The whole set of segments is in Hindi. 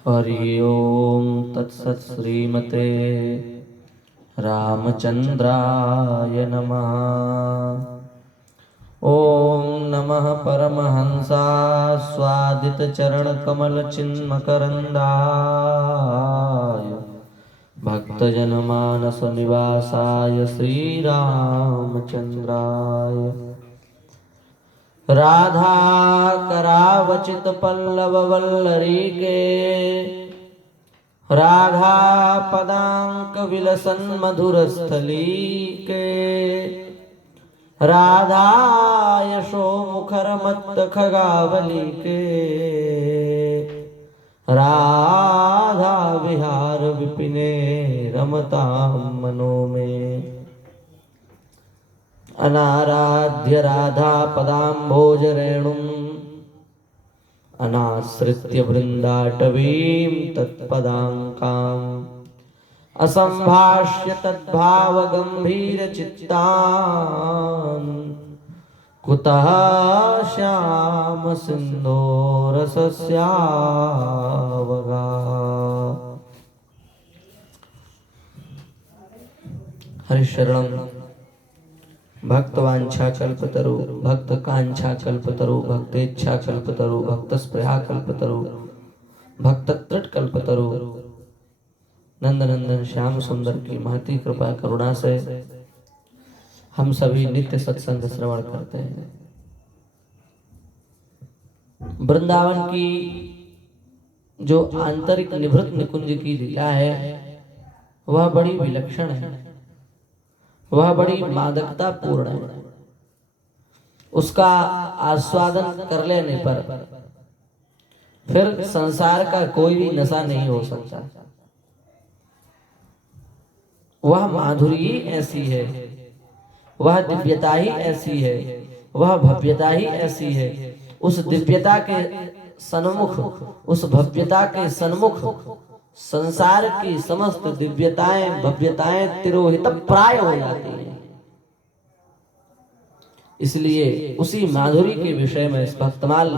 हरि ओम तत्सत् श्रीमते रामचंद्राय नमः। ओम नमः परमहंसास्वादित चरण कमल चिन्मकरंदाय भक्तजनमानस निवासाय श्रीरामचंद्राय राधा करावचित पल्लव वल्लरी के राधा पदांक विलसन मधुरस्थली के राधा यशो मुखर मत्त खगावली के राधा विहार विपिने रमताम मनो में अनाराध्य राधा पदाम्भोज रेणुम् अनाश्रित्य वृंदाटवीं तत्पदांकाम् असंभाष्य तद्भाव गंभीर चित्तान् कुतः श्याम सिंधो रसस्यावगा। हरिशरणं भक्तवांछा कल्पतरु भक्त कांछा कल्पतरु भक्तेच्छा कल्पतरु भक्त स्पृहा कल्पतरु भक्त त्रुट कल्पतरु। नंदनंदन श्याम सुंदर की महती कृपा करुणा से हम सभी नित्य सत्संग श्रवण करते हैं। वृंदावन की जो आंतरिक निभृत निकुंज की लीला है वह बड़ी विलक्षण है, वह बड़ी मादकता पूर्ण है। उसका आस्वादन कर लेने पर फिर संसार का कोई भी नशा नहीं हो सकता। वह माधुरी ही ऐसी है, वह दिव्यता ही ऐसी है, वह भव्यता ही ऐसी है। उस दिव्यता के सन्मुख, उस भव्यता के सन्मुख संसार की समस्त दिव्यताएं भव्यताएं तिरोहित प्राय हो जाती हैं। इसलिए उसी माधुरी के विषय में इस भक्तमाल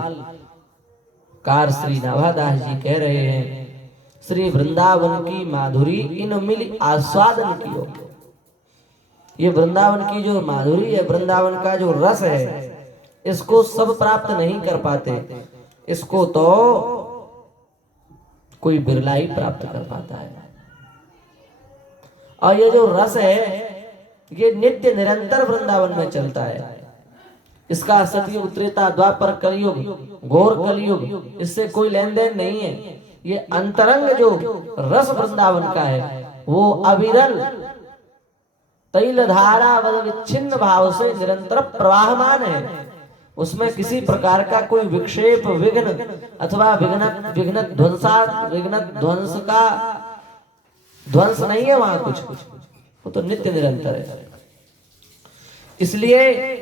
कार श्री नाभादास जी कह रहे हैं, श्री वृंदावन की माधुरी इन मिल आस्वादन कियो। ये वृंदावन की जो माधुरी है, वृंदावन का जो रस है, इसको सब प्राप्त नहीं कर पाते। इसको तो कोई बिरला ही प्राप्त कर पाता है। और ये जो रस है ये नित्य निरंतर वृंदावन में चलता है। इसका सतयुग त्रेता द्वापर कलयुग घोर कलयुग इससे कोई लेन देन नहीं है। ये अंतरंग जो रस वृंदावन का है वो अविरल तैल धारा विच्छिन्न भाव से निरंतर प्रवाहमान है। उसमें किसी प्रकार का कोई विक्षेप विघ्न अथवा विघ्न ध्वंस का ध्वंस नहीं है। वहां कुछ वो तो नित्य निरंतर है। इसलिए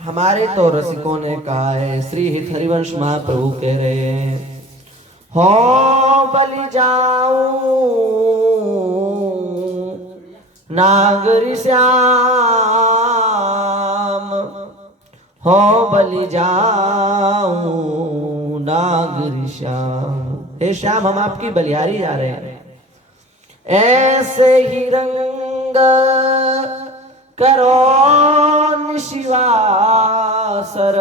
हमारे तो रसिकों ने कहा है, श्री हित हरिवंश महाप्रभु कह रहे हैं, हो बलि जाऊं नागरी श्याम, हो बलि जाऊं नागरी श्याम। हे श्याम, हम आपकी बलिहारी जा रहे हैं। ऐसे ही रंग करो निशिवासर,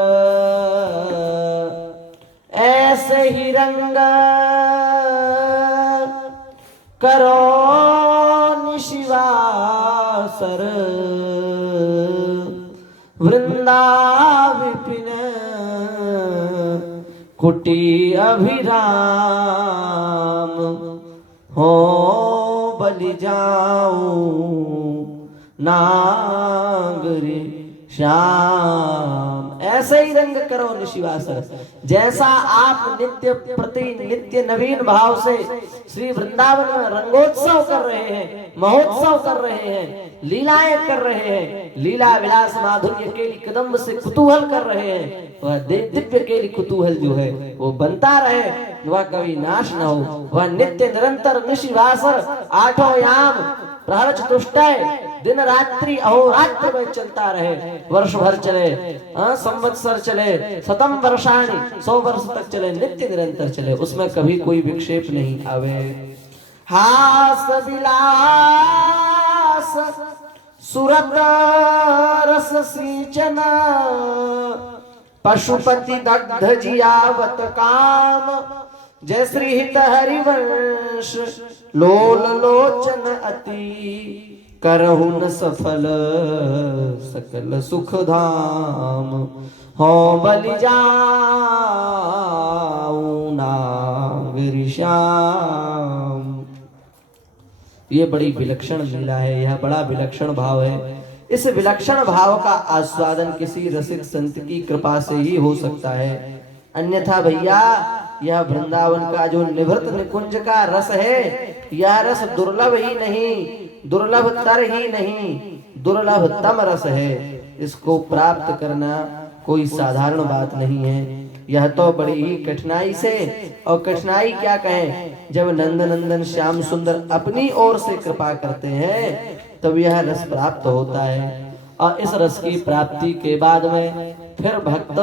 ऐसे ही रंग करो निशिवासर, वृंदाविपिन कुटी अभिराम, हो बलि जाऊं नागरी श्याम। ऐसे ही रंग करो निशिवासर। जैसा आप नित्य प्रति नित्य नवीन भाव से श्री वृंदावन में रंगोत्सव कर रहे हैं, महोत्सव कर रहे हैं, लीलाएं कर रहे हैं, लीला विलास माधुर्य के कदम्ब से कुतूहल कर रहे हैं, वह दिव्य के कुतूहल जो है वो बनता रहे वह कभी नाश न हो। वह नित्य निरंतर निशिवासर आठों याम प्रहर चतुष्टय दिन रात्रि अहोरात्र में चलता रहे, वर्ष भर चले, संवत्सर चले, शतम वर्षाणि 100 वर्ष तक चले, नित्य निरंतर चले, उसमें कभी कोई विक्षेप नहीं आवे। हास विलास सुरत रस सिंचन पशुपति दग्ध जियावत काम जय श्री हित हरिवंश लोल लोचन अति करहु न सफल सकल सुख धाम हो बलि जाऊं नागरी श्याम। ये बड़ी विलक्षण लीला है, यह बड़ा विलक्षण भाव है। इस विलक्षण भाव का आस्वादन किसी रसिक संत की कृपा से ही हो सकता है, अन्यथा भैया यह वृंदावन का जो निभृत निकुंज का रस है, यह रस दुर्लभ ही नहीं, दुर्लभ तर ही नहीं, दुर्लभ तम रस है। इसको प्राप्त करना कोई साधारण बात नहीं है, यह तो बड़ी ही कठिनाई से, और कठिनाई क्या कहें, जब नंद नंदन श्याम सुंदर अपनी ओर से कृपा करते हैं तब यह रस प्राप्त होता है। और इस रस की प्राप्ति के बाद में फिर भक्त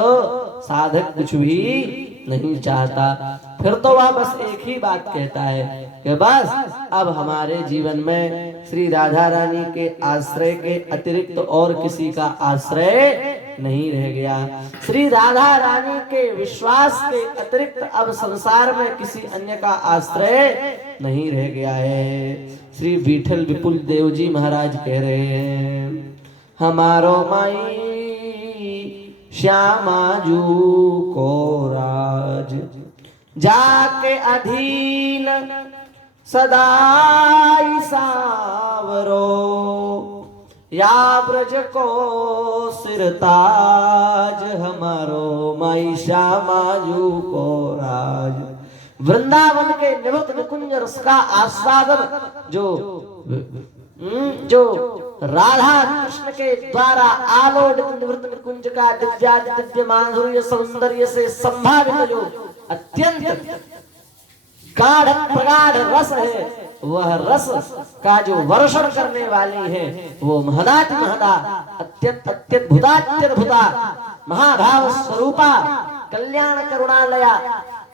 साधक कुछ भी नहीं चाहता, फिर तो वह बस एक ही बात कहता है कि बस अब हमारे जीवन में श्री राधा रानी के आश्रय के अतिरिक्त और किसी का आश्रय नहीं रह गया। श्री राधा रानी के विश्वास के अतिरिक्त अब संसार में किसी अन्य का आश्रय नहीं रह गया है। श्री विठल विपुल देव जी महाराज कह रहे हैं, हमारो माई श्यामाजू को राज जाके अधीन सदाई सावरो या ब्रज को सिरताज हमारो माई श्यामाजू को राज। वृंदावन के निवृत्त निकुंज रस का आस्वादन जो राधा कृष्ण के द्वारा आलोड़ित निवृत्त निकुंज का दिव्य माधुर्य सौंदर्य से संभावित जो अत्यंत गाढ़ प्रगाढ़ रस है, वह रस का जो वर्षण करने वाली है वो महदाति महदा अत्यंत अत्यद्भुता महाभाव स्वरूपा कल्याण करुणालया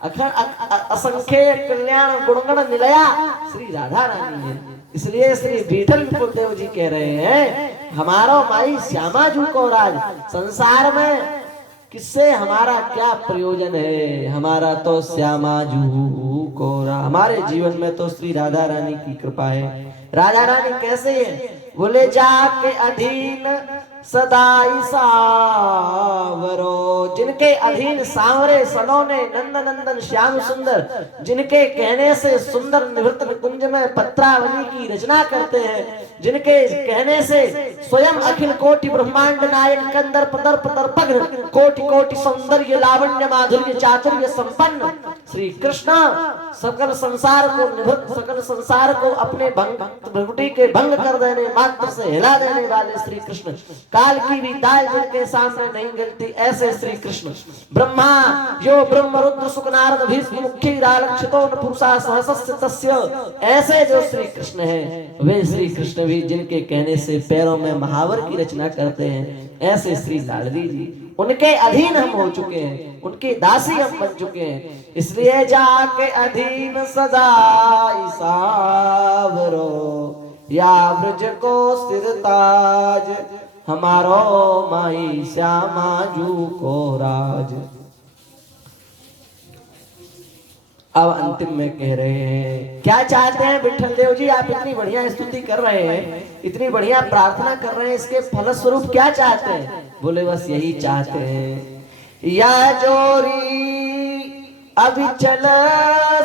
असंख्य कल्याण गुणगण निलया श्री राधा रानी है। इसलिए श्री विठल विपुल देव जी कह रहे हैं, हमारो माई श्यामाजू को राज। संसार में किससे हमारा क्या प्रयोजन है, हमारा तो श्यामाजू को राज। हमारे जीवन में तो श्री राधा रानी की कृपा है। राधा रानी कैसे है, बोले जाके अधीन सदाई सावरो, जिनके अधीन सांवरे सलोने नंद नंदन श्याम सुंदर, जिनके कहने से सुंदर निवृत्त निकुंज में पत्रावली की रचना करते हैं, जिनके कहने से स्वयं अखिल कोटि ब्रह्मांड नायक कंदर्प दर्प दर्पग्न कोटि कोटि सौंदर्य लावण्य माधुर्य चातुर्य संपन्न श्री कृष्ण सकल संसार को निवृत्त, सकल संसार को अपने भ्रकुटी के भंग कर देने मात्र से हिला देने वाले श्री कृष्ण, काल की भी दाल जिनके सामने नहीं गलती ऐसे श्री कृष्ण। ब्रह्मा यो ब्रह्म रुद्र सुख नारद भीष्म मुख्य रालक्षितो पुरुषा सहसस्य तस्य, ऐसे जो श्री कृष्ण हैं वे श्री कृष्ण भी जिनके कहने से पैरों में महावर की रचना करते हैं, ऐसे श्री लाडली जी। उनके अधीन हम हो चुके हैं, उनकी दासी हम बन चुके हैं। इसलिए जाके अधीन सदा सावरो या ब्रज को सिरताज हमारो माई श्यामाजू को राज। अब अंतिम में कह रहे हैं, क्या चाहते हैं विठल देव जी, आप इतनी बढ़िया स्तुति कर रहे हैं, इतनी बढ़िया प्रार्थना कर रहे हैं, इसके फलस्वरूप क्या चाहते हैं? बोले बस यही चाहते हैं, या जोरी अभी चल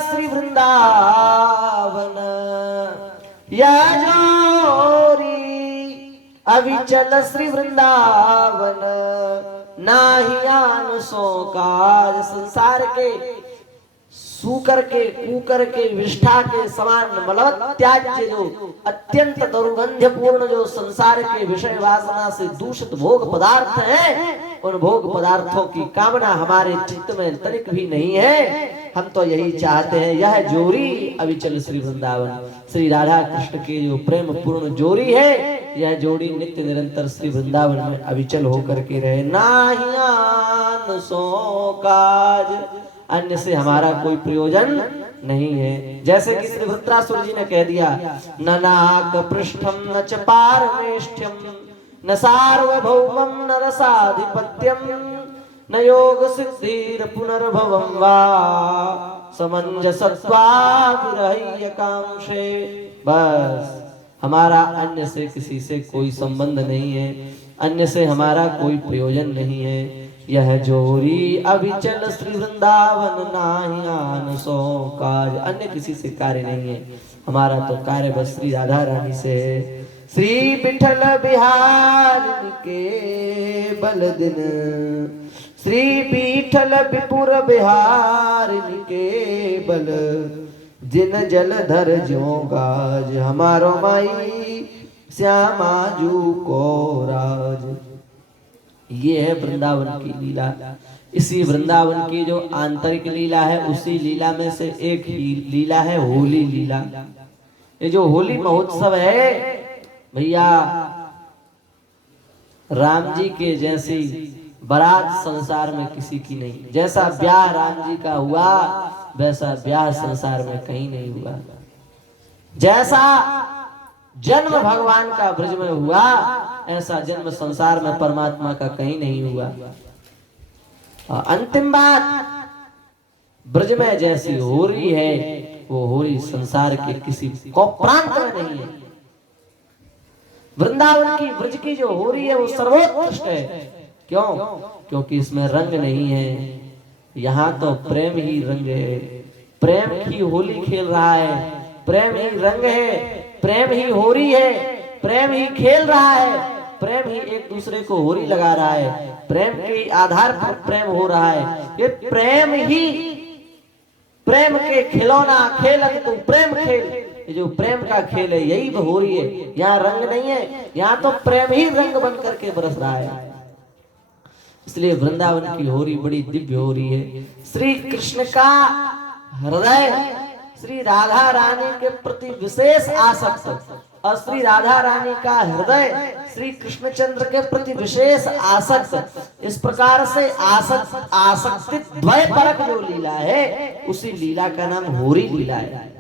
श्री वृंदावन, या जोरी अभी चल श्री वृंदावन, नाही आन सो काज। संसार के सूकर के कूकर के विष्ठा के समान मलवत त्याज्य जो अत्यंत दुर्गंधपूर्ण जो संसार के विषय वासना से दूषित भोग पदार्थ हैं, उन भोग पदार्थों की कामना हमारे चित्त में तनिक भी नहीं है। हम तो यही चाहते हैं, यह जोड़ी अविचल श्री वृंदावन श्री राधा कृष्ण की जो प्रेम पूर्ण जोड़ी है, यह जोड़ी नित्य निरंतर श्री वृंदावन में अविचल होकर के रहे। नाहियान सो काज, अन्य से हमारा कोई प्रयोजन नहीं है। जैसे कि श्री वृत्रासुर जी ने कह दिया, न नाक पृष्ठम न च पारमेष्ठ्यम न सार्वभौमम न रसाधिपत्यम न योग सिद्धिर पुनर्भवम वा समंजसत्वा विरह्य कांक्षे। बस हमारा अन्य से किसी से कोई संबंध नहीं है, अन्य से हमारा कोई प्रयोजन नहीं है। यह जोरी अविचल श्री वृंदावन नाहियान सो काज, अन्य किसी से कार्य नहीं है, हमारा तो कार्य बस श्री राधा रानी से है। श्री विठल बिहार के बल दिन, श्री विठल विपुर बिहार के बल, जिन जलधर ज्यों गाज, हमारो माई श्यामा जू को राज। ये है वृंदावन की लीला। इसी वृंदावन की जो आंतरिक लीला है, उसी लीला में से एक ही लीला है होली लीला। ये जो होली महोत्सव है भैया, राम जी के जैसी बारात संसार में किसी की नहीं। जैसा ब्याह राम जी का हुआ, वैसा ब्याह संसार में कहीं नहीं हुआ। जैसा जन्म भगवान का ब्रज में हुआ, ऐसा जन्म संसार में परमात्मा का कहीं नहीं हुआ। अंतिम बात, ब्रज में जैसी होरी है, वो होरी संसार के किसी को प्रांत में नहीं है। वृंदावन की ब्रज की जो होरी है वो सर्वोत्कृष्ट है। क्यों? क्योंकि इसमें रंग नहीं है, यहाँ तो प्रेम ही रंग है। प्रेम की होली खेल रहा है, प्रेम ही रंग है, प्रेम ही होरी है, प्रेम ही खेल रहा है, प्रेम ही एक दूसरे को होरी लगा रहा है, प्रेम के आधार पर प्रेम हो रहा है। ये प्रेम ही, प्रेम के खिलौना खेलन तो प्रेम खेल, ये जो प्रेम का खेल है यही हो रही है। यहाँ रंग नहीं है, यहाँ तो प्रेम ही रंग बन करके बरस रहा है। इसलिए वृंदावन की होरी बड़ी दिव्य हो रही है। श्री कृष्ण का हृदय श्री राधा रानी के प्रति विशेष आसक्त, और श्री राधा रानी का हृदय श्री कृष्णचंद्र के प्रति विशेष आसक्त। इस प्रकार से आसक्ति द्वय परक जो लीला है, उसी लीला का नाम होरी लीला है।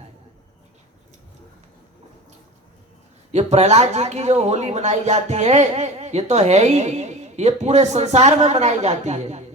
ये प्रहलाद जी की जो होली मनाई जाती है, ये तो है ही, ये पूरे संसार में मनाई जाती है।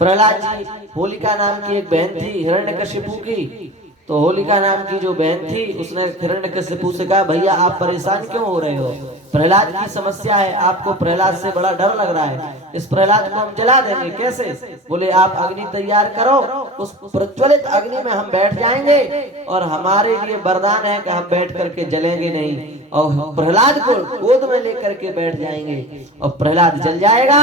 प्रहलाद जी, होलिका नाम की एक बहन थी हिरण्यकशिपु की, तो होलिका नाम की जो बहन थी उसने हिरण्यकशिपु से कहा, भैया आप परेशान क्यों हो रहे हो? प्रहलाद की समस्या है, आपको प्रहलाद से बड़ा डर लग रहा है, इस प्रहलाद को हम जला देंगे। कैसे? बोले आप अग्नि तैयार करो, उस प्रज्वलित अग्नि में हम बैठ जाएंगे और हमारे लिए वरदान है कि हम बैठ करके जलेंगे नहीं, और प्रहलाद को गोद में लेकर के बैठ जाएंगे और प्रहलाद जल जाएगा,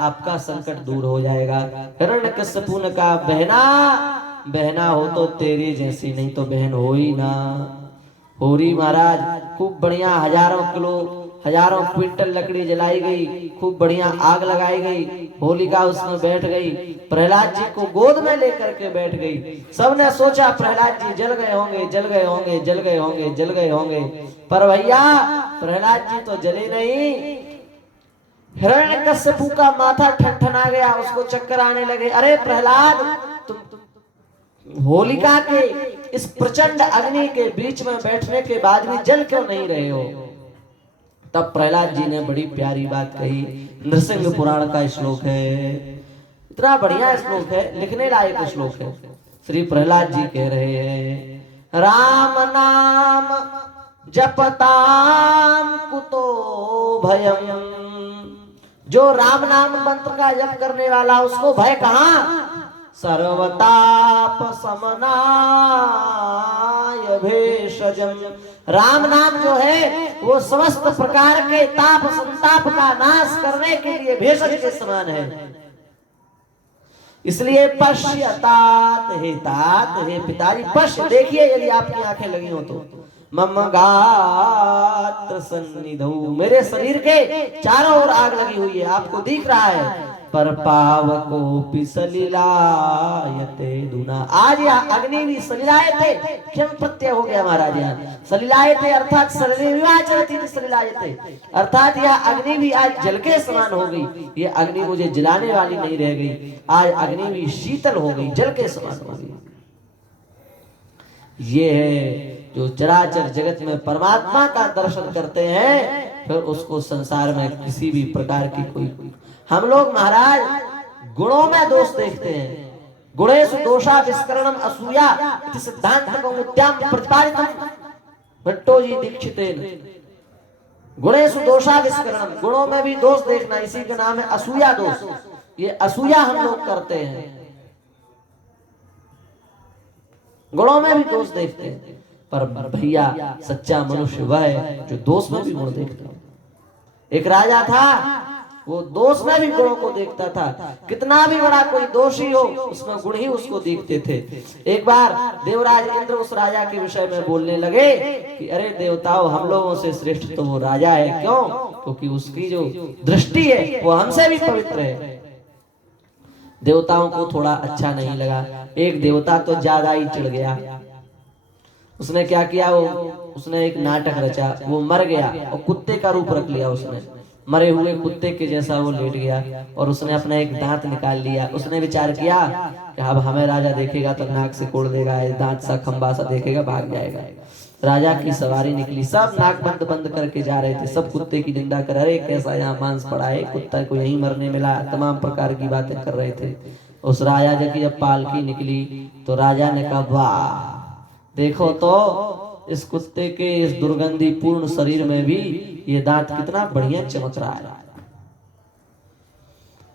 आपका संकट दूर हो जाएगा। हिरण्यकशिपु ने कहा, बहना हो तो तेरी जैसी, नहीं तो बहन हो ही ना। होरी महाराज खूब बढ़िया, हजारों क्विंटल लकड़ी जलाई गई, खूब बढ़िया आग लगाई गई, होलिका उसमें बैठ गई, प्रहलाद जी को गोद में लेकर के बैठ गई। सबने सोचा प्रहलाद जी जल गए होंगे, जल गए होंगे, जल गए होंगे, जल गए होंगे, पर भैया प्रहलाद जी तो जले नहीं। हिरण्यकशिपु का माथा ठनठना गया, उसको चक्कर आने लगे। अरे प्रहलाद, तुम होलिका के इस प्रचंड अग्नि के बीच में बैठने के बाद भी जल क्यों नहीं रहे हो? तब प्रहलाद जी ने बड़ी प्यारी बात कही। नृसिंह पुराण का श्लोक है, इतना बढ़िया श्लोक है, लिखने लायक श्लोक है। श्री प्रहलाद जी कह रहे हैं, राम नाम जपताम कुतो भयम। जो राम नाम मंत्र का जप करने वाला, उसको भय कहाँ? सर्वताप समनाय भेषजम। राम नाम जो है वो समस्त प्रकार के ताप संताप का नाश करने के लिए भेषज के समान है। इसलिए पश्यतात हे तात हे पिताजी, पश्य देखिए यदि आपकी आंखें लगी हो तो, मम गात्र सन्निधौ, मेरे शरीर के चारों ओर आग लगी हुई है, आपको दिख रहा है। पर पावकोपि सलिलायते धुना, आज यह अग्नि भी सलिलायते, क्षम प्रत्यय हो गया महाराज यहाँ, सलिलायते अर्थात सलने विवाचरति सलिलायते, अर्थात यह अग्नि भी आज जल के समान हो गई, ये अग्नि मुझे जलाने वाली नहीं रह गई, आज अग्नि भी शीतल हो गई, जल के समान हो गई। ये है जो चराचर जगत में परमात्मा का दर्शन करते हैं, फिर उसको संसार में किसी भी प्रकार की कोई, हम लोग महाराज गुणों में दोष देखते हैं, गुणेषु दोषा विस्करणम असूया इति सिद्धांत कौमुद्याम प्रतिपादितम भट्टो जी दीक्षितेन। गुणेषु दोषा विस्करणम, गुणों में भी दोष देखना, इसी का नाम है असूया दोष। ये असूया हम लोग करते हैं, गुणों में भी दोष देखते हैं, पर भैया सच्चा मनुष्य वह है जो दोष में भी गुण देखता है। एक राजा था, वो दोष में भी गुणों को देखता था, कितना भी बड़ा कोई दोषी हो उसमें गुण ही उसको दिखते थे। एक बार देवराज इंद्र उस राजा के विषय में बोलने लगे कि अरे देवताओं, हम लोगों से श्रेष्ठ तो वो राजा है। क्यों? क्योंकि उसकी जो दृष्टि है वो हमसे भी पवित्र है। देवताओं को थोड़ा अच्छा नहीं लगा, एक देवता तो ज्यादा ही चिढ़ गया। उसने क्या किया, उसने एक नाटक रचा, वो मर गया और कुत्ते का रूप रख लिया उसने, मरे हुए कुत्ते के जैसा वो लेट गया और उसने अपना एक दांत निकाल लिया। उसने विचार किया कि अब हमें राजा देखेगा तो नाक से कोड़ देगा, दांत सा खंबा सा देखेगा, भाग जाएगा। राजा की सवारी निकली, सब नाक बंद बंद करके जा रहे थे, सब कुत्ते की निंदा कर, अरे कैसा यहाँ मांस पड़ा है, कुत्ता को यहीं मरने मिला, तमाम प्रकार की बातें कर रहे थे। उस राजा की जब पालकी निकली तो राजा ने कहा, वाह देखो तो इस कुत्ते के इस दुर्गंधी पूर्ण शरीर में भी ये दांत कितना बढ़िया चमक रहा है।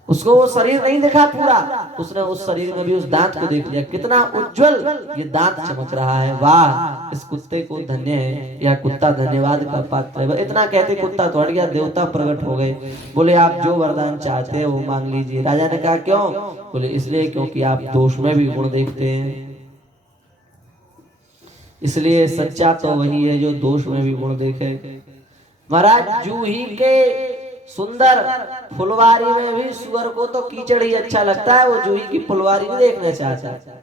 उसको वो शरीर नहीं दिखा पूरा, उसने उस शरीर में भी उस दांत को देख लिया, कितना उज्जवल ये दांत चमक रहा है, वाह इस कुत्ते को धन्य है, यह कुत्ता धन्यवाद का पात्र है। इतना कहते कुत्ता तो हट गया, देवता प्रकट हो गए, बोले आप जो वरदान चाहते हैं वो मांग लीजिए। राजा ने कहा क्यों? बोले इसलिए क्योंकि आप दोष में भी गुण देखते हैं, इसलिए सच्चा तो वही है जो दोष में भी गुण देखे। महाराज जूही के सुंदर फुलवारी में भी सुअर को तो कीचड़ ही अच्छा लगता है, वो जूही की फुलवारी नहीं देखना चाहता।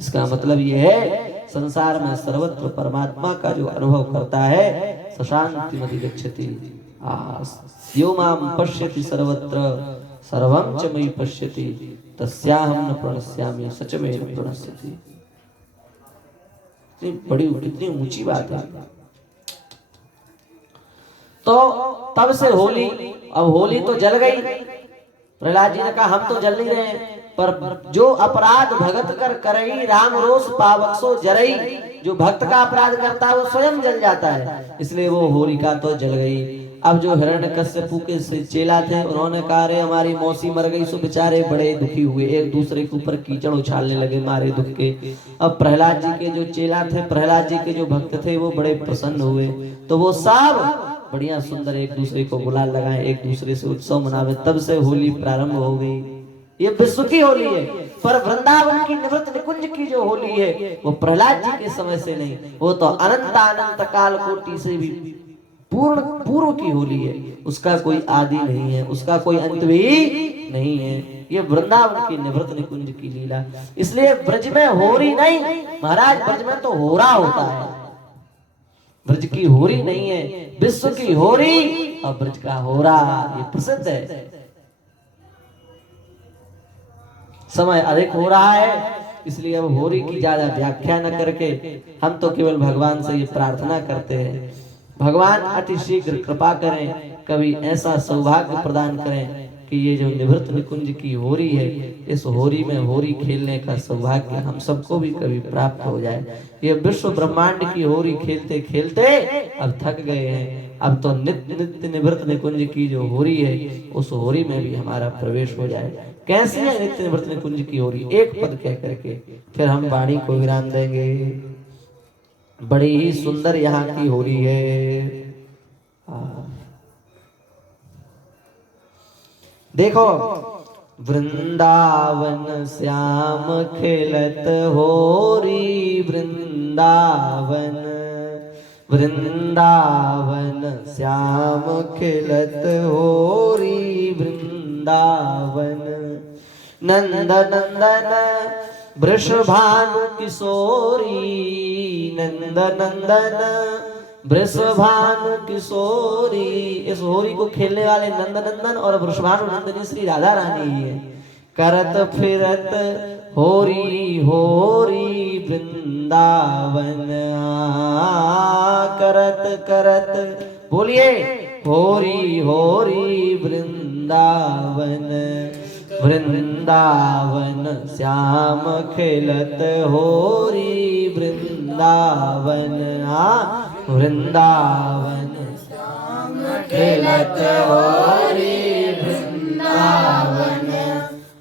इसका मतलब ये है संसार में सर्वत्र परमात्मा का जो अनुभव करता है, सशांतिमति गच्छति, यो माम पश्यति सर्वत्र सर्वं च मयि पश्यति, तस्याहं न प्रणश्यामि सच में न प्रणश्यति। बड़ी कितनी ऊंची बात है। तो तब से होली, अब होली तो जल गई, प्रहलाद जी ने कहा हम तो जल नहीं रहे, पर जो अपराध भगत कर करई राम रोष पावक जरई, जो भक्त का अपराध करता है वो स्वयं जल जाता है, इसलिए वो होलिका तो जल गई। अब जो हिरण्यकश्यप के चेला थे उन्होंने कहा रे हमारी मौसी मर गई, सो बेचारे बड़े दुखी हुए, एक दूसरे के ऊपर कीचड़ उछालने लगे मारे दुख के। अब प्रहलाद जी के जो चेला थे, प्रहलाद जी के जो भक्त थे वो बड़े प्रसन्न हुए, तो वो सब बढ़िया सुंदर एक दूसरे को गुलाल लगाए, एक दूसरे से उत्सव मनावे, तब से होली प्रारंभ हो गई। ये विश्व की होली है, पर वृंदावन की निवृत्त निकुंज की जो होली है वो प्रहलाद जी के समय से नहीं, वो तो अनंत अनंत काल कोटि से भी पूर्व की होली है, उसका कोई आदि नहीं है, उसका कोई अंत भी नहीं है। ये वृंदावन की निवृत्त निकुंज की लीला, इसलिए ब्रज में होरी नहीं महाराज, ब्रज में तो होरा होता है, ब्रज की होरी नहीं है, विश्व की होरी और ब्रज का होरा, ये प्रसिद्ध है। समय अधिक हो रहा है, इसलिए अब होरी की ज्यादा व्याख्या न करके हम तो केवल भगवान से ये प्रार्थना करते हैं, भगवान अति शीघ्र कृपा करें, कभी ऐसा सौभाग्य प्रदान करें कि ये जो निवृत्त निकुंज की होरी है, इस होरी में होरी खेलने का सौभाग्य हम सबको भी कभी प्राप्त हो जाए। ये विश्व ब्रह्मांड की होरी खेलते खेलते अब थक गए हैं, अब तो नित्य नित्य निवृत्त निकुंज की जो होरी है उस होरी में भी हमारा प्रवेश हो जाए। कैसे है नित्य निवृत्त निकुंज की होरी? एक पद कह करके फिर हम वाणी को विराम देंगे। बड़ी ही सुंदर यहाँ की होली है। देखो वृंदावन श्याम खिलत होरी वृंदावन, वृंदावन श्याम खिलत होरी वृंदावन। नंद नंदन वृषभानु किशोरी, नंद नंदन वृषभानु किशोरी। इस होरी को खेलने वाले नंद नंदन और वृषभानु नंदनी श्री राधा रानी है। करत फिरत होरी होरी वृंदावन, करत करत बोलिए होरी होरी वृंदावन, वृंदावन श्याम खिलत होरी वृंदावन, वृंदावन श्याम खिलत होरी वृंदावन।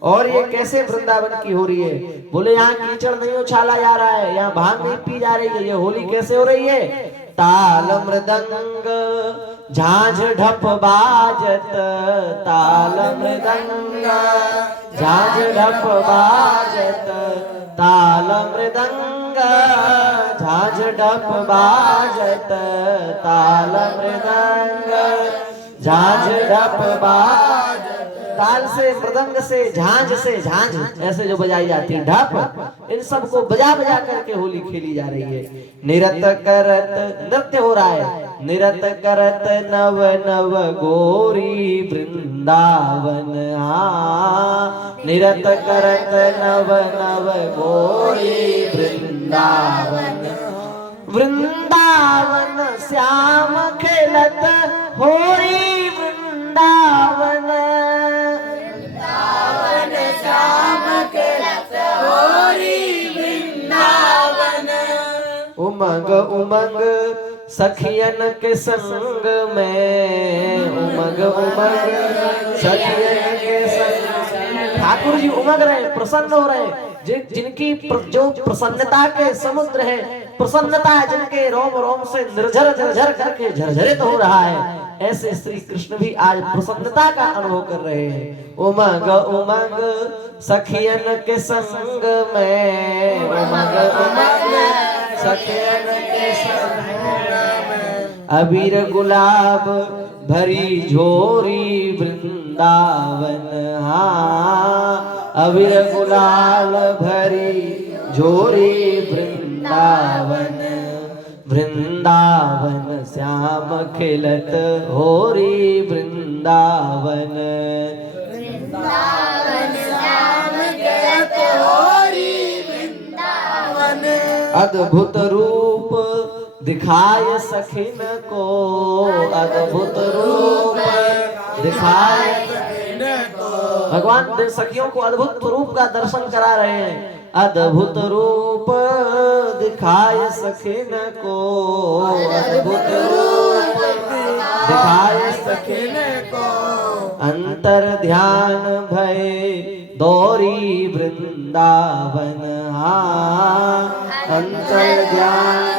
और ये कैसे वृंदावन की हो रही है? बोले यहाँ कीचड़ नहीं उछाला जा रहा है, यहाँ भांग नहीं पी जा रही है। ये होली कैसे हो रही है? ताल मृदंग झांझ ढप बाजत, ताल मृदंग झांझ ढप बाजत, ताल मृदंग झांझ ढप बाजत, ताल मृदंग झांझ ढप बाजत। ताल से, मृदंग से, झांझ ऐसे जो बजाई जाती है, ढप, इन सब को बजा बजा करके होली खेली जा रही है। निरत करत नृत्य हो रहा है, निरत करत नव नव गोरी वृंदावन, निरत करत नव नव गोरी वृंदावन, वृंदावन श्याम खेलत होरी वृंदावन, वृंदावन श्याम खेलत होरी वृंदावन। उमंग उमंग सखियन के संग में, उमंग उमंग सखियन के संग। ठाकुर जी उमंग रहे, प्रसन्न हो रहे, जिनकी जो प्रसन्नता के समुद्र है, प्रसन्नता है जिनके रोम रोम से निर्झर निर्झर करके झरझरित हो रहा है, ऐसे श्री कृष्ण भी आज प्रसन्नता का अनुभव कर रहे हैं। उमंग उमंग सखियन के संग में, उमंग उमंग सखियन के संग में। अबीर गुलाब भरी झोरी वृंदावन, अबीर गुलाल भरी झोरी वृंदावन, वृंदावन श्याम खिलत होरी वृंदावन, वृंदावन श्याम खिलत होरी वृंदावन। अद्भुत रूप दिखाए सखिन को, अद्भुत रूप दिखाए सखिन को। भगवान सखियों को अद्भुत रूप का दर्शन करा रहे हैं। अद्भुत रूप दिखाए सखिन को, अद्भुत रूप दिखाए सखिन को। अंतर ध्यान भय दौरी वृंदावन, अंतर ध्यान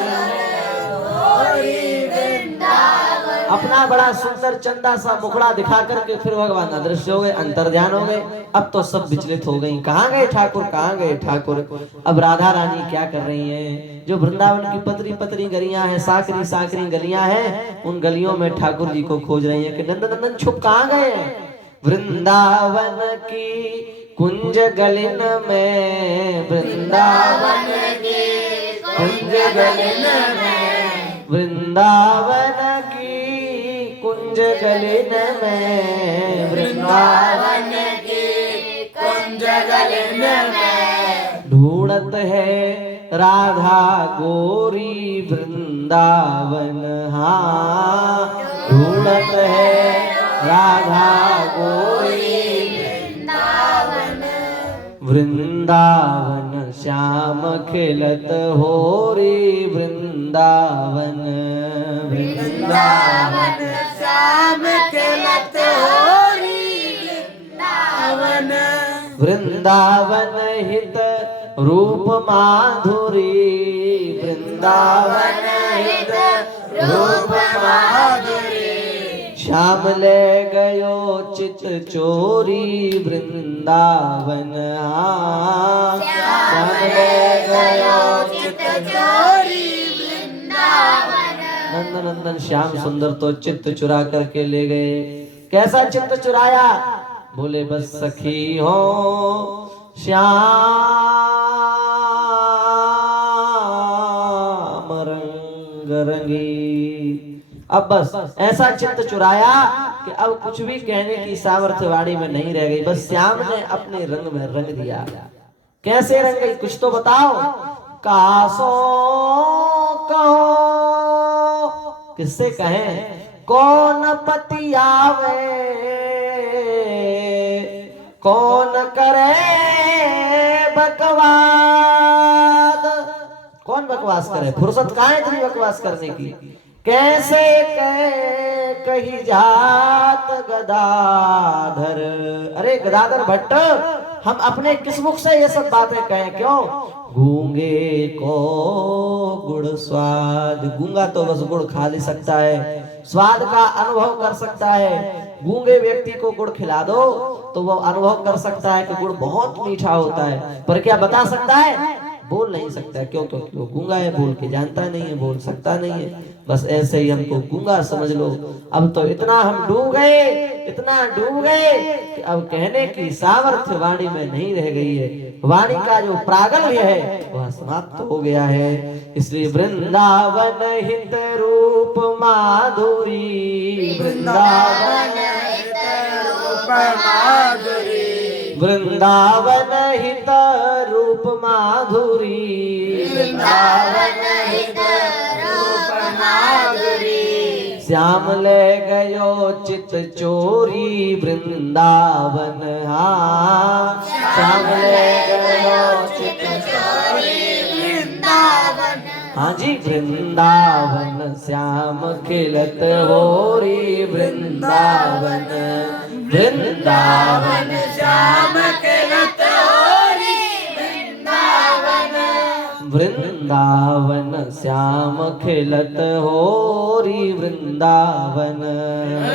अपना बड़ा सुंदर चंदा सा मुखड़ा दिखा करके फिर भगवान अदृश्य हो गए, अंतर ध्यान हो गए। अब तो सब विचलित हो गई, कहाँ गए ठाकुर, कहाँ गए ठाकुर। अब राधा रानी क्या कर रही हैं? जो वृंदावन की पतली पतली गलियां हैं, साकरी साकरी गलियां हैं, उन गलियों में ठाकुर जी को खोज रही है कि नंदन नंदन छुप कहाँ गए। वृंदावन की कुंज गलिन में, वृंदावन की कुंज गलिन में, वृंदावन की कुंज गलिन में, वृंदावन की कुंज गलिन में। ढूंढत है राधा गोरी वृंदावन, ढूंढत है राधा गोरी वृंदावन, वृंदावन श्याम खिलत होरी वृंदावन, वृंदावन श्याम खिलत होरी वृंदावन। वृंदावन हित रूप माधुरी, वृंदावन हित रूप माधुरी। श्याम ले गयो चित चोरी वृंदावन, श्याम ले गयो चित चोरी वृंदावन। नंदन नंदन श्याम सुंदर तो चित्त चुरा करके ले गए। कैसा चित्त चुराया? बोले बस सखी हो श्याम रंग रंगी। अब बस ऐसा चित्त चुराया कि अब कुछ भी कहने की सामर्थ्य वाणी में नहीं रह गई। बस श्याम ने अपने रंग में रंग दिया। कैसे रंग गई कुछ तो बताओ। कासो कहो, किससे कहें? कौन पति आवे, कौन करे बकवाद। कौन बकवास करे? फुर्सत कहाँ है इतनी बकवास करने की? कैसे कही जात गदाधर। अरे गदाधर भट्ट, हम अपने किस मुख से ये सब बातें कहें? क्यों? गूंगे को गुड़ स्वाद। गूंगा तो बस गुड़ खा ले सकता है, स्वाद का अनुभव कर सकता है। गूंगे व्यक्ति को गुड़ खिला दो तो वो अनुभव कर सकता है कि गुड़ बहुत मीठा होता है, पर क्या बता सकता है? बोल नहीं सकता। क्यों? क्योंकि वो गूंगा है, बोल के जानता नहीं है, बोल सकता नहीं है। बस ऐसे ही हमको गूंगा समझ लो। अब तो इतना हम डूब गए, इतना डूब गए कि अब कहने की सामर्थ्य वाणी में नहीं रह गई है। वाणी का जो प्रागल्भ्य है वह समाप्त हो गया है। इसलिए वृंदावन हित रूप माधुरी, वृंदावन हित रूप माधुरी, वृंदावन हित रूप माधुरी, वृंदावन हित रूप माधुरी। श्याम ले गयो चित चोरी वृंदावन, श्याम ले गयो चित चोरी वृंदावन। हाँ जी, वृंदावन श्याम खिलत होरी वृंदावन, वृंदावन श्याम खिलत होरी वृंदावन, वृंदावन श्याम खिलत होरी वृंदावन,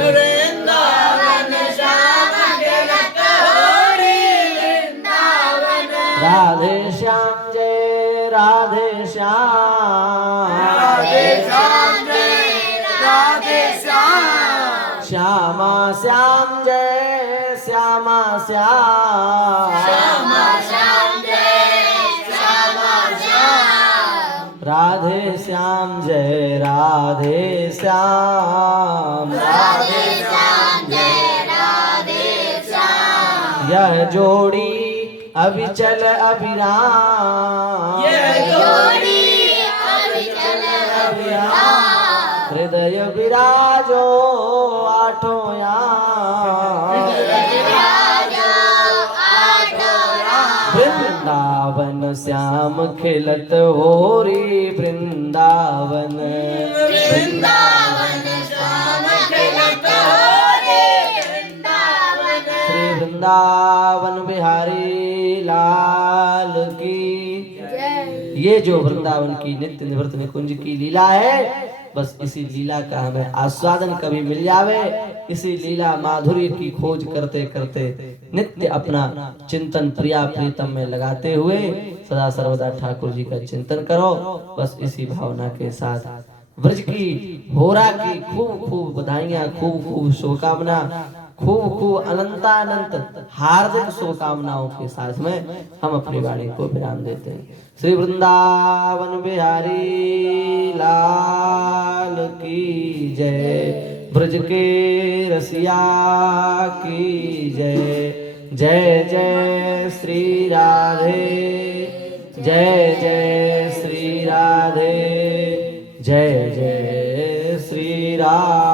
वृंदावन श्याम खिलत होरी वृंदावन। राधे श्याम जय राधे श्याम, राधे श्याम जय राधे श्याम, श्यामा श्याम जय श्यामा श्याम, श्यामा श्याम जय श्यामा श्याम। राधे श्याम जय राधे श्याम, राधे श्याम जय राधे श्याम। यह जोड़ी अविचल अभिराम, यह जोड़ी अविचल अभिराम। हृदय विराजो आठों याम, वृंदावन श्याम खिलत होरी वृंदावन, वृंदावन श्याम खिलत होरी वृंदावन। श्री वृंदावन बिहारी लाल की। ये जो वृंदावन की नित्य निवृत्त निकुंज की लीला है, बस इसी लीला का हमें आस्वादन कभी मिल जावे। इसी लीला माधुर्य की खोज करते करते नित्य अपना चिंतन प्रिया प्रीतम में लगाते हुए सदा सर्वदा ठाकुर जी का चिंतन करो। बस इसी भावना के साथ ब्रज की होरा की खूब खूब बधाइयां, खूब खूब शुभकामना, खूब खूब अनंतानंत हार्दिक शुभकामनाओं के साथ में हम अपनी वाणी को विराम देते हैं। श्री वृंदावन बिहारी लाल की जय, ब्रज के रसिया की जय। जय जय श्री राधे, जय जय श्री राधे, जय जय श्री राधे।